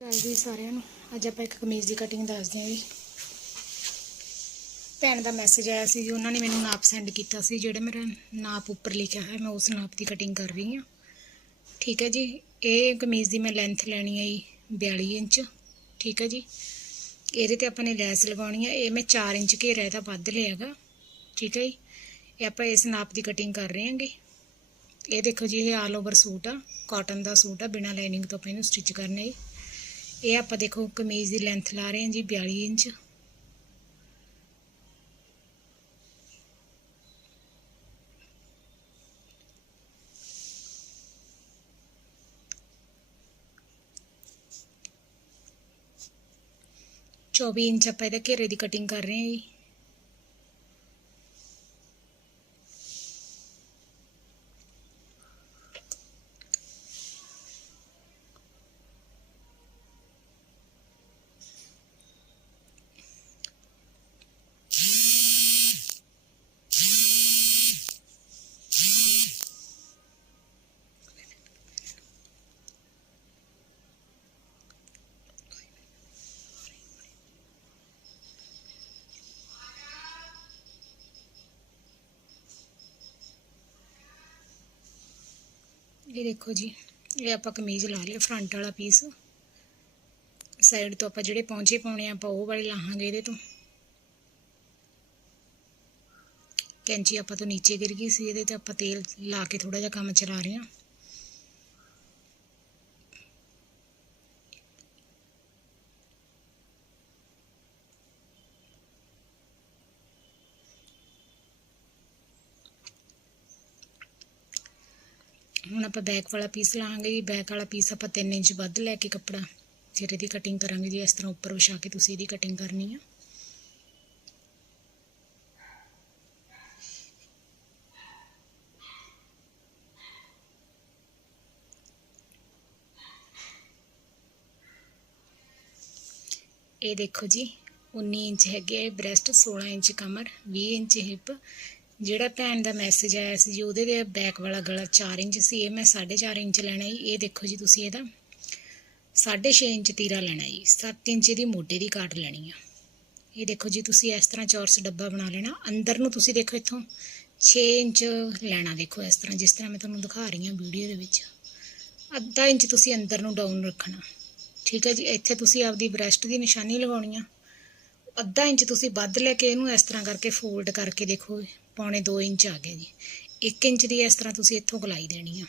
ਚੱਲ ਜੀ ਸਾਰਿਆਂ ਨੂੰ। ਅੱਜ ਆਪਾਂ ਇੱਕ ਕਮੀਜ਼ ਦੀ ਕਟਿੰਗ ਦੱਸਦੇ ਹਾਂ ਜੀ। ਭੈਣ ਦਾ ਮੈਸੇਜ ਆਇਆ ਸੀ ਜੀ, ਉਹਨਾਂ ਨੇ ਮੈਨੂੰ ਨਾਪ ਸੈਂਡ ਕੀਤਾ ਸੀ, ਜਿਹੜਾ ਮੇਰਾ ਨਾਪ ਉੱਪਰ ਲਿਖਿਆ ਹੈ ਮੈਂ ਉਸ ਨਾਪ ਦੀ ਕਟਿੰਗ ਕਰ ਰਹੀ ਹਾਂ। ਠੀਕ ਹੈ ਜੀ, ਇਹ ਕਮੀਜ਼ ਦੀ ਮੈਂ ਲੈਂਥ ਲੈਣੀ ਹੈ ਜੀ 42 ਇੰਚ। ਠੀਕ ਹੈ ਜੀ, ਇਹਦੇ ਤੇ ਆਪਾਂ ਨੇ ਲੈਸ ਲਗਾਉਣੀ ਹੈ। ਇਹ ਮੈਂ 4 ਇੰਚ ਘੇਰਾ ਇਹਦਾ ਵੱਧ ਲਿਆਗਾ ਠੀਕ ਹੈ ਜੀ, ਇਹ ਆਪਾਂ ਇਸ ਨਾਪ ਦੀ ਕਟਿੰਗ ਕਰ ਰਹੇ ਹਾਂਗੇ। ਇਹ ਦੇਖੋ ਜੀ, ਇਹ ਆਲ ਓਵਰ ਸੂਟ ਆ ਕਾਟਨ ਦਾ ਸੂਟ ਆ, ਬਿਨਾਂ ਲਾਈਨਿੰਗ ਤੋਂ ਆਪਾਂ ਇਹਨੂੰ ਸਟਿਚ ਕਰਨਾ ਹੈ ਇਹ ਆਪਾਂ ਦੇਖੋ ਕਮੀਜ਼ ਦੀ ਲੈਂਥ ਲਾ ਰਹੇ ਹਾਂ ਜੀ 42 ਇੰਚ। ਚੌਵੀ ਇੰਚ ਆਪਾਂ ਇਹਦਾ ਘੇਰੇ ਦੀ ਕਟਿੰਗ ਕਰ ਰਹੇ ਹਾਂ ਇਹ ਦੇਖੋ ਜੀ, ਇਹ ਆਪਾਂ ਕਮੀਜ਼ ਲਾ ਲਿਆ ਫਰੰਟ ਵਾਲਾ ਪੀਸ ਸਾਈਡ ਤੋਂ ਆਪਾਂ ਜਿਹੜੇ ਪੌਂਚੇ ਪਾਉਣੇ ਆ, ਆਪਾਂ ਉਹ ਵਾਲੇ ਲਾਹਾਂਗੇ ਇਹਦੇ ਤੋਂ। ਕੈਂਚੀ ਆਪਾਂ ਤੋਂ ਨੀਚੇ ਗਿਰ ਗਈ ਸੀ, ਇਹਦੇ ਤੇ ਆਪਾਂ ਤੇਲ ਲਾ ਕੇ ਥੋੜਾ ਜਿਹਾ ਕੰਮ ਚਲਾ ਰਹੇ ਹਾਂ। ਹੁਣ ਆਪਾਂ ਬੈਕ ਵਾਲਾ ਪੀਸ ਲਾਵਾਂਗੇ ਜੀ। ਬੈਕ ਵਾਲਾ ਪੀਸ ਆਪਾਂ 3 ਇੰਚ ਵੱਧ ਲੈ ਕੇ ਕੱਪੜਾ। ਫਿਰ ਇਹਦੀ ਕਟਿੰਗ ਕਰਾਂਗੇ ਜੀ। ਇਸ ਤਰ੍ਹਾਂ ਉੱਪਰ ਵਿਛਾ ਕੇ ਤੁਸੀਂ ਇਹਦੀ ਕਟਿੰਗ ਕਰਨੀ ਆ। ਇਹ ਦੇਖੋ ਜੀ 19 ਇੰਚ ਹੈਗੇ ਆ ਬ੍ਰੈਸਟ 16 ਇੰਚ ਕਮਰ 20 ਇੰਚ ਹਿਪ ਜਿਹੜਾ ਭੈਣ ਦਾ ਮੈਸੇਜ ਆਇਆ ਸੀ ਜੀ, ਉਹਦੇ ਦੇ ਬੈਕ ਵਾਲਾ ਗਲਾ 4 ਇੰਚ ਸੀ, ਇਹ ਮੈਂ 4.5 ਇੰਚ ਲੈਣਾ ਜੀ। ਇਹ ਦੇਖੋ ਜੀ ਤੁਸੀਂ ਇਹਦਾ। 6.5 ਇੰਚ ਤੀਰਾ ਲੈਣਾ ਜੀ। 7 ਇੰਚ ਦੀ ਮੋਢੇ ਦੀ ਕਾਟ ਲੈਣੀ ਆ। ਇਹ ਦੇਖੋ ਜੀ ਤੁਸੀਂ ਇਸ ਤਰ੍ਹਾਂ ਚੌਰਸ ਡੱਬਾ ਬਣਾ ਲੈਣਾ। ਅੰਦਰ ਨੂੰ ਤੁਸੀਂ ਦੇਖੋ ਇੱਥੋਂ 6 ਇੰਚ ਲੈਣਾ ਦੇਖੋ ਇਸ ਤਰ੍ਹਾਂ, ਜਿਸ ਤਰ੍ਹਾਂ ਮੈਂ ਤੁਹਾਨੂੰ ਦਿਖਾ ਰਹੀ ਹਾਂ ਵੀਡੀਓ ਦੇ ਵਿੱਚ। ਅੱਧਾ ਇੰਚ ਤੁਸੀਂ ਅੰਦਰ ਨੂੰ ਡਾਊਨ ਰੱਖਣਾ। ਠੀਕ ਹੈ ਜੀ, ਇੱਥੇ ਤੁਸੀਂ ਆਪਦੀ ਬ੍ਰੈਸਟ ਦੀ ਨਿਸ਼ਾਨੀ ਲਗਾਉਣੀ ਆ। ਅੱਧਾ ਇੰਚ ਤੁਸੀਂ ਵੱਧ ਲੈ ਕੇ ਇਹਨੂੰ ਇਸ ਤਰ੍ਹਾਂ ਕਰਕੇ ਫੋਲਡ ਕਰਕੇ ਦੇਖੋ। ਪੌਣੇ 2 ਇੰਚ ਆ ਗਿਆ ਜੀ। 1 ਇੰਚ ਦੀ ਇਸ ਤਰ੍ਹਾਂ ਤੁਸੀਂ ਇੱਥੋਂ ਗੁਲਾਈ ਦੇਣੀ ਆ।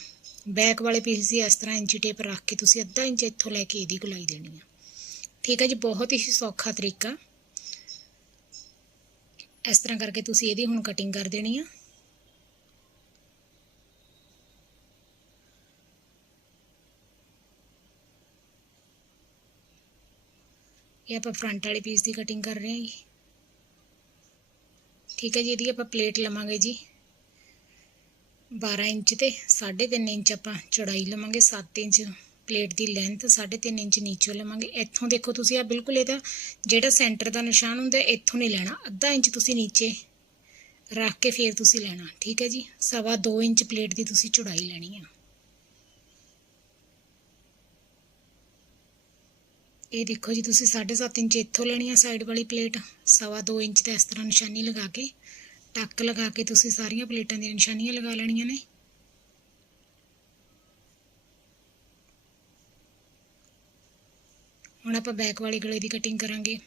ਬੈਕ ਵਾਲੇ ਪੀਸ ਦੀ ਇਸ ਤਰ੍ਹਾਂ ਇੰਚੀ ਟੇਪ ਰੱਖ ਕੇ ਤੁਸੀਂ ਅੱਧਾ ਇੰਚ ਇੱਥੋਂ ਲੈ ਕੇ ਇਹਦੀ ਗੁਲਾਈ ਦੇਣੀ ਆ। ਠੀਕ ਹੈ ਜੀ, ਬਹੁਤ ਹੀ ਸੌਖਾ ਤਰੀਕਾ। ਇਸ ਤਰ੍ਹਾਂ ਕਰਕੇ ਤੁਸੀਂ ਇਹਦੀ ਹੁਣ ਕਟਿੰਗ ਕਰ ਦੇਣੀ ਆ। ਇਹ ਆਪਾਂ ਫਰੰਟ ਵਾਲੇ ਪੀਸ ਦੀ ਕਟਿੰਗ ਕਰ ਰਹੇ ਹਾਂ ਜੀ। ਠੀਕ ਹੈ ਜੀ, ਇਹਦੀ ਆਪਾਂ ਪਲੇਟ ਲਵਾਂਗੇ ਜੀ। 12 ਇੰਚ ਤੇ 3.5 ਇੰਚ ਆਪਾਂ ਚੌੜਾਈ ਲਵਾਂਗੇ 7 ਇੰਚ ਪਲੇਟ ਦੀ ਲੈਂਥ 3.5 ਇੰਚ ਨੀਚੋਂ ਲਵਾਂਗੇ। ਇੱਥੋਂ ਦੇਖੋ ਤੁਸੀਂ ਆ ਬਿਲਕੁਲ ਇਹਦਾ ਜਿਹੜਾ ਸੈਂਟਰ ਦਾ ਨਿਸ਼ਾਨ ਹੁੰਦਾ, ਇੱਥੋਂ ਨਹੀਂ ਲੈਣਾ। ਅੱਧਾ ਇੰਚ ਤੁਸੀਂ ਨੀਚੇ ਰੱਖ ਕੇ ਫੇਰ ਤੁਸੀਂ ਲੈਣਾ, ਠੀਕ ਹੈ ਜੀ। ਸਵਾ 2 ਇੰਚ ਪਲੇਟ ਦੀ ਤੁਸੀਂ ਚੌੜਾਈ ਲੈਣੀ ਆ। ਇਹ ਦੇਖੋ ਜੀ, ਤੁਸੀਂ 7.5 ਇੰਚ ਇੱਥੋਂ ਲੈਣੀ ਆ ਸਾਈਡ ਵਾਲੀ ਪਲੇਟ ਸਵਾ 2 ਇੰਚ ਤੇ ਇਸ ਤਰ੍ਹਾਂ ਨਿਸ਼ਾਨੀ ਲਗਾ ਕੇ, ਟੱਕ ਲਗਾ ਕੇ ਤੁਸੀਂ ਸਾਰੀਆਂ ਪਲੇਟਾਂ ਦੀਆਂ ਨਿਸ਼ਾਨੀਆਂ ਲਗਾ ਲੈਣੀਆਂ ਨੇ। ਹੁਣ ਆਪਾਂ ਬੈਕ ਵਾਲੇ ਗਲੇ ਦੀ ਕਟਿੰਗ ਕਰਾਂਗੇ।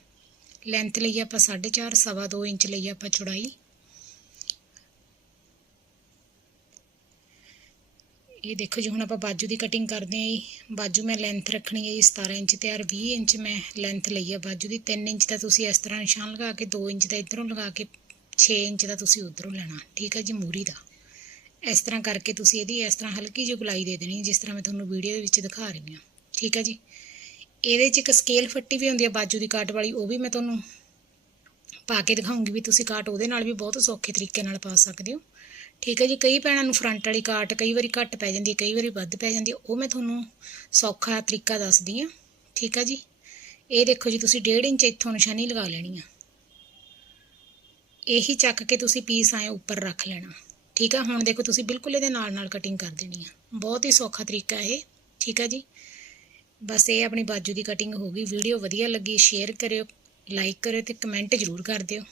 ਲੈਂਥ ਲਈ ਆਪਾਂ 4.5 ਸਵਾ 2 ਇੰਚ ਲਈ ਆਪਾਂ ਚੌੜਾਈ। ਇਹ ਦੇਖੋ ਜੀ, ਹੁਣ ਆਪਾਂ ਬਾਜੂ ਦੀ ਕਟਿੰਗ ਕਰਦੇ ਆਂ ਜੀ। ਬਾਜੂ ਮੈਂ ਲੈਂਥ ਰੱਖਣੀ ਹੈ ਜੀ 17 ਇੰਚ ਤੇ ਔਰ 20 ਇੰਚ ਮੈਂ ਲੈਂਥ ਲਈ ਹੈ ਬਾਜੂ ਦੀ। 3 ਇੰਚ ਦਾ ਤੁਸੀਂ ਇਸ ਤਰ੍ਹਾਂ ਨਿਸ਼ਾਨ ਲਗਾ ਕੇ 2 ਇੰਚ ਦਾ ਇਧਰੋਂ ਲਗਾ ਕੇ 6 ਇੰਚ ਦਾ ਤੁਸੀਂ ਉਧਰੋਂ ਲੈਣਾ। ਠੀਕ ਹੈ ਜੀ, ਮੂਰੀ ਦਾ। ਇਸ ਤਰ੍ਹਾਂ ਕਰਕੇ ਤੁਸੀਂ ਇਹਦੀ ਇਸ ਤਰ੍ਹਾਂ ਹਲਕੀ ਜਿਹੀ ਗੁਲਾਈ ਦੇ ਦੇਣੀ ਜਿਸ ਤਰ੍ਹਾਂ ਮੈਂ ਤੁਹਾਨੂੰ ਵੀਡੀਓ ਦੇ ਵਿੱਚ ਦਿਖਾ ਰਹੀ ਹਾਂ। ਠੀਕ ਹੈ ਜੀ। ਇਹਦੇ 'ਚ ਇੱਕ ਸਕੇਲ ਫੱਟੀ ਵੀ ਹੁੰਦੀ ਹੈ ਬਾਜੂ ਦੀ ਕਾਟ ਵਾਲੀ, ਉਹ ਵੀ ਮੈਂ ਤੁਹਾਨੂੰ ਪਾ ਕੇ ਦਿਖਾਉਂਗੀ ਵੀ ਤੁਸੀਂ ਕਾਟ ਉਹਦੇ ਨਾਲ ਵੀ ਬਹੁਤ ਸੌਖੇ ਤਰੀਕੇ ਨਾਲ ਪਾ ਸਕਦੇ ਹੋ। ਠੀਕ ਹੈ ਜੀ, ਕਈ ਭੈਣਾਂ ਨੂੰ ਫਰੰਟ ਵਾਲੀ ਕਾਟ ਕਈ ਵਾਰੀ ਘੱਟ ਪੈ ਜਾਂਦੀ ਹੈ, ਕਈ ਵਾਰੀ ਵੱਧ ਪੈ ਜਾਂਦੀ ਹੈ, ਉਹ ਮੈਂ ਤੁਹਾਨੂੰ ਸੌਖਾ ਤਰੀਕਾ ਦੱਸਦੀ ਹਾਂ। ਠੀਕ ਹੈ ਜੀ, ਇਹ ਦੇਖੋ ਜੀ, ਤੁਸੀਂ 1.5 ਇੰਚ ਇੱਥੋਂ ਨਿਸ਼ਾਨੀ ਲਗਾ ਲੈਣੀ ਆ। ਇਹੀ ਚੱਕ ਕੇ ਤੁਸੀਂ ਪੀਸ ਆਏ ਉੱਪਰ ਰੱਖ ਲੈਣਾ। ਠੀਕ ਆ ਹੁਣ ਦੇਖੋ ਤੁਸੀਂ ਬਿਲਕੁਲ ਇਹਦੇ ਨਾਲ ਨਾਲ ਕਟਿੰਗ ਕਰ ਦੇਣੀ ਆ। ਬਹੁਤ ਹੀ ਸੌਖਾ ਤਰੀਕਾ ਇਹ। ਠੀਕ ਆ ਜੀ, ਬਸ ਇਹ ਆਪਣੀ ਬਾਜੂ ਦੀ ਕਟਿੰਗ ਹੋ ਗਈ। ਵੀਡੀਓ ਵਧੀਆ ਲੱਗੀ ਸ਼ੇਅਰ ਕਰਿਓ। ਲਾਈਕ ਕਰਿਓ ਤੇ ਕਮੈਂਟ ਜ਼ਰੂਰ ਕਰ ਦਿਓ।